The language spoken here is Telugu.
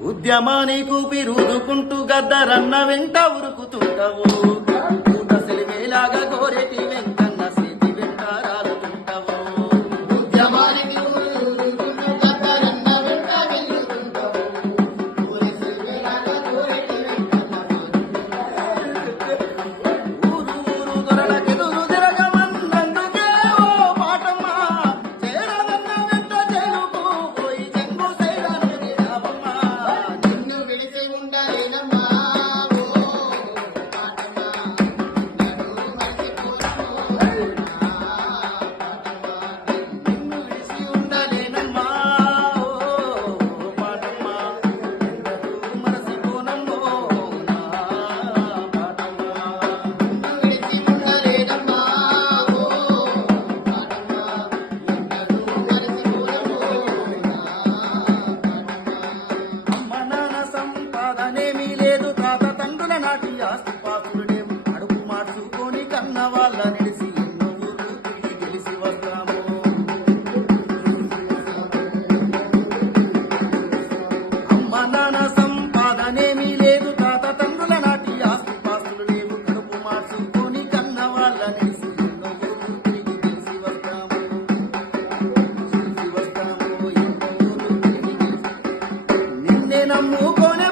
ఉద్యమానికి ఊపిరుకుంటూ గద్దరన్న వెంట ఉరుకుతుంటావు లేదు తాత తండ్రుల నాటి ఆస్తి లేవు అడుగు మార్చుకొని కన్న వాళ్ళ నిలిసి ఎన్నో ఊర్లు తిరిగి తెలిసి వస్తాము. అమ్మ నాన్న సంపాదనేమీ లేదు తాత తండ్రుల నాటి ఆస్తి ఆస్తిపాస్తులు లేవు కడుపు మార్చుకొని కన్న వాళ్ళ నిలిసి ఎన్నో ఊర్లు తిరిగి తెలిసి వస్తాము. గెలిసి వస్తాము ఎన్నో ఊర్లు తిరిగి నిన్నే నమ్ముకోనే